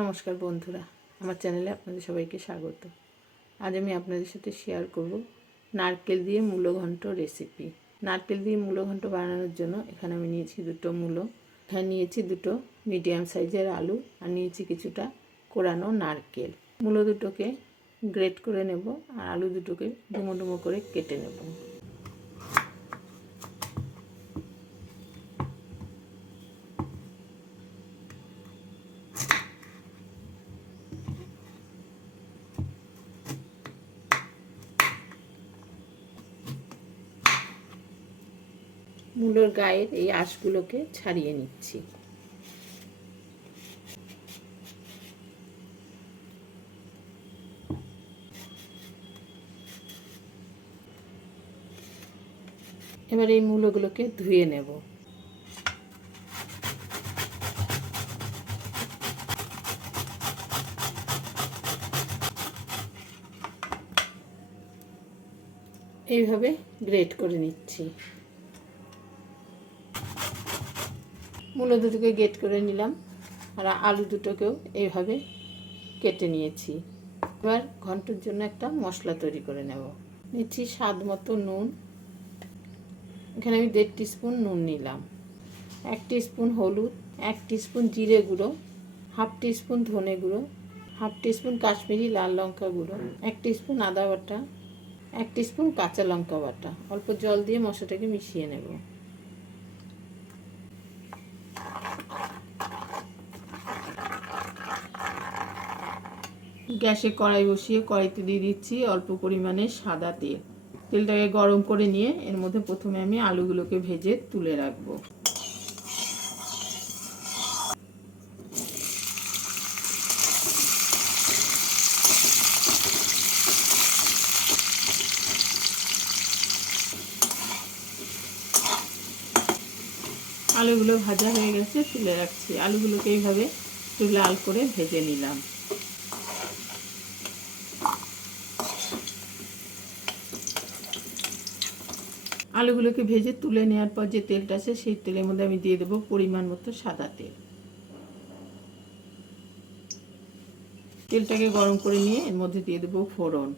নমস্কার বন্ধুরা, আমার চ্যানেলে আপনাদের সবাইকে স্বাগত। আজ আমি আপনাদের সাথে শেয়ার করব নারকেল দিয়ে মূলো ঘন্ট রেসিপি নারকেল দিয়ে মূলো ঘন্ট বানানোর জন্য এখানে আমি নিয়েছি দুটো মূলো। এখানে নিয়েছি দুটো মিডিয়াম সাইজের আলু আর নিয়েছি কিছুটা কোরানো নারকেল। মূলো দুটোকে গ্রেট করে নেব আর আলু দুটোকে ডুমো ডুমো করে কেটে নেব। মূলোর গায়ের এই আঁশগুলোকে ছাড়িয়ে নিচ্ছি। এবার এই মূলগুলোকে ধুয়ে নেব। এইভাবে গ্রেট করে নিচ্ছি। মূলো দুটোকে গেট করে নিলাম। আর আলু দুটোকেও এইভাবে কেটে নিয়েছি। এবার ঘণ্টার জন্য একটা মশলা তৈরি করে নেব। নিচ্ছি স্বাদ মতো নুন। এখানে আমি দেড় স্পুন নুন নিলাম। এক স্পুন হলুদ, এক স্পুন জিরে গুঁড়ো, হাফ স্পুন ধনে গুঁড়ো, হাফ স্পুন কাশ্মীরি লাল লঙ্কা গুঁড়ো, এক স্পুন আদা বাটা, এক স্পুন কাঁচা লঙ্কা বাটা। অল্প জল দিয়ে মশলাটাকে মিশিয়ে নেব। গ্যাসে কড়াই বসিয়ে কড়াইতে দিয়ে দিচ্ছি অল্প পরিমাণে সাদা তেল। তেলটাকে গরম করে নিয়ে এর মধ্যে প্রথমে আমি আলুগুলোকে ভেজে তুলে রাখব। আলুগুলো ভাজা হয়ে গেছে, তুলে রাখছি। আলুগুলোকে এইভাবে একটু লাল করে ভেজে নিলাম। আলুগুলোকে ভেজে তুলে নেওয়ার পর যে তেলটা আছে, সেই তেলের মধ্যে আমি দিয়ে দেবো পরিমাণ মতো সাদা তেল। তেলটাকে গরম করে নিয়ে এর মধ্যে দিয়ে দেবো ফোড়ন।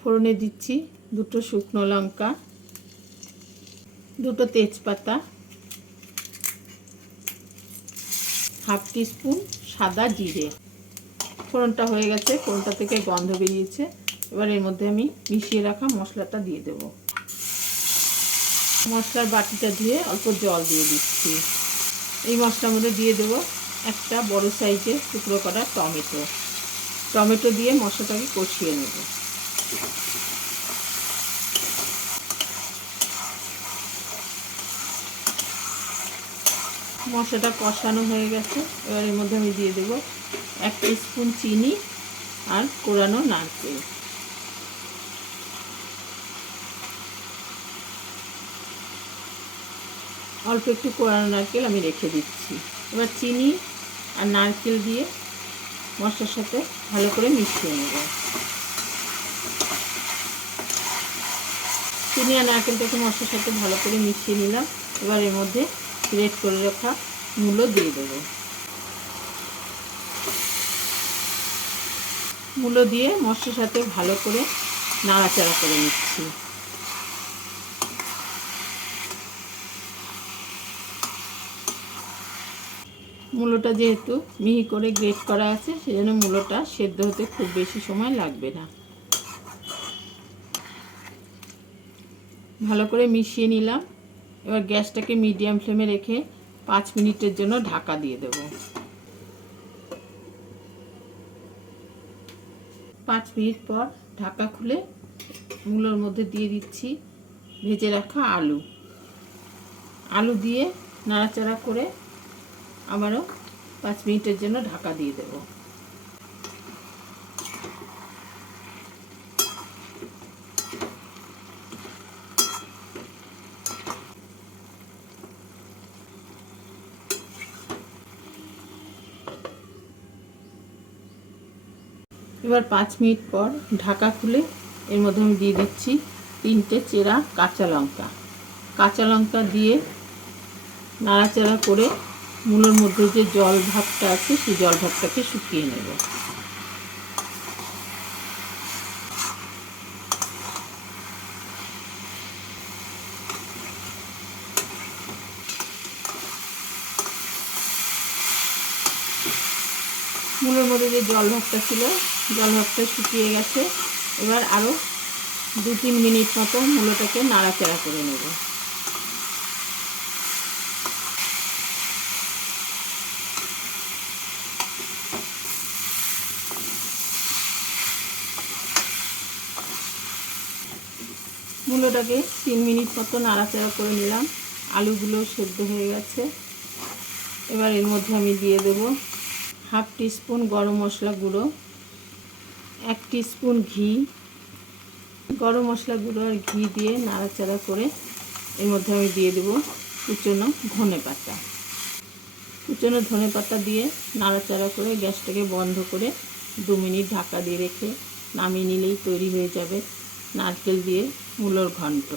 ফোড়নে দিচ্ছি দুটো শুকনো লঙ্কা, দুটো তেজপাতা, হাফ স্পুন সাদা জিরে। ফোড়নটা হয়ে গেছে, ফোড়নটা থেকে গন্ধ বেরিয়েছে। এবার এর মধ্যে আমি মিশিয়ে রাখা মশলাটা দিয়ে দেবো। মশলার বাটিটা ধুয়ে অল্প জল দিয়ে দিচ্ছি। এই মশলার মধ্যে দিয়ে দেবো একটা বড় সাইজের টুকরো করা টমেটো। টমেটো দিয়ে মশলাটাকে কষিয়ে নেব। মশলাটা কষানো হয়ে গেছে। এবার এর মধ্যে আমি দিয়ে দেবো এক স্পুন চিনি আর কোরানো নারকেল। অল্প একটু কোরানো নারকেল আমি রেখে দিচ্ছি। এবার চিনি আর নারকেল দিয়ে মশলার সাথে ভালো করে মিশিয়ে নেব। চিনি আর নারকেলটাকে মশলার সাথে ভালো করে মিশিয়ে নিলাম। এবার এর মধ্যে গ্রেট করে রাখা মূলো দিয়ে দেবো। মূলো দিয়ে মশলার সাথে ভালো করে নাড়াচাড়া করে নিচ্ছি। মূলোটা যেহেতু মিহি করে গ্রেট করা আছে, সেজন্য মূলোটা সেদ্ধ হতে খুব বেশি সময় লাগবে না। ভালো করে মিশিয়ে নিলাম। এবার গ্যাসটাকে মিডিয়াম ফ্লেমে রেখে পাঁচ মিনিটের জন্য ঢাকা দিয়ে দেব। পাঁচ মিনিট পর ঢাকা খুলে মূলোর মধ্যে দিয়ে দিচ্ছি ভেজে রাখা আলু। আলু দিয়ে নাড়াচাড়া করে আবারও পাঁচ মিনিটের জন্য ঢাকা দিয়ে দেব। এবার পাঁচ মিনিট পর ঢাকা খুলে এর মধ্যে আমি দিয়ে দিচ্ছি তিনটে চেরা কাঁচা লঙ্কা। কাঁচা লঙ্কা দিয়ে নাড়াচাড়া করে মূলের মধ্যে যে জল ভাবটা আছে, সেই জল ভাবটাকে শুকিয়ে নেব। মূলের মধ্যে যে জল ভাবটা ছিল, জল ভাবটা শুকিয়ে গেছে। এবার আরও দু তিন মিনিট মতো মূলোটাকে নাড়াচাড়া করে নেব। মূলোটাকে তিন মিনিট মতো নাড়াচাড়া করে নিলাম। আলুগুলো সেদ্ধ হয়ে গেছে। এবার এর মধ্যে আমি দিয়ে দেব হাফ টিস্পুন গরম মশলা গুঁড়ো, এক টিস্পুন ঘি। গরম মশলা গুঁড়ো আর ঘি দিয়ে নাড়াচাড়া করে এর মধ্যে আমি দিয়ে দেব কুচনো ধনে পাতা। কুচনো ধনে পাতা দিয়ে নাড়াচাড়া করে গ্যাসটাকে বন্ধ করে দু মিনিট ঢাকা দিয়ে রেখে নামিয়ে নিলেই তৈরি হয়ে যাবে। নারকেল দিয়ে মূলোর ঘন্ট।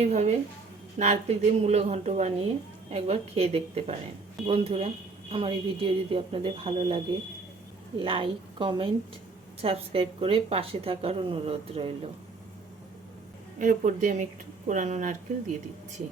এইভাবে নারকেল দিয়ে মূলো ঘন্ট বানিয়ে একবার খেয়ে দেখতে পারেন। বন্ধুরা আমার এই ভিডিও যদি আপনাদের ভালো লাগে লাইক কমেন্ট সাবস্ক্রাইব করে পাশে থাকার অনুরোধ রইল। এর উপর দিয়ে আমি একটু কোরানো নারকেল দিয়ে দিচ্ছি।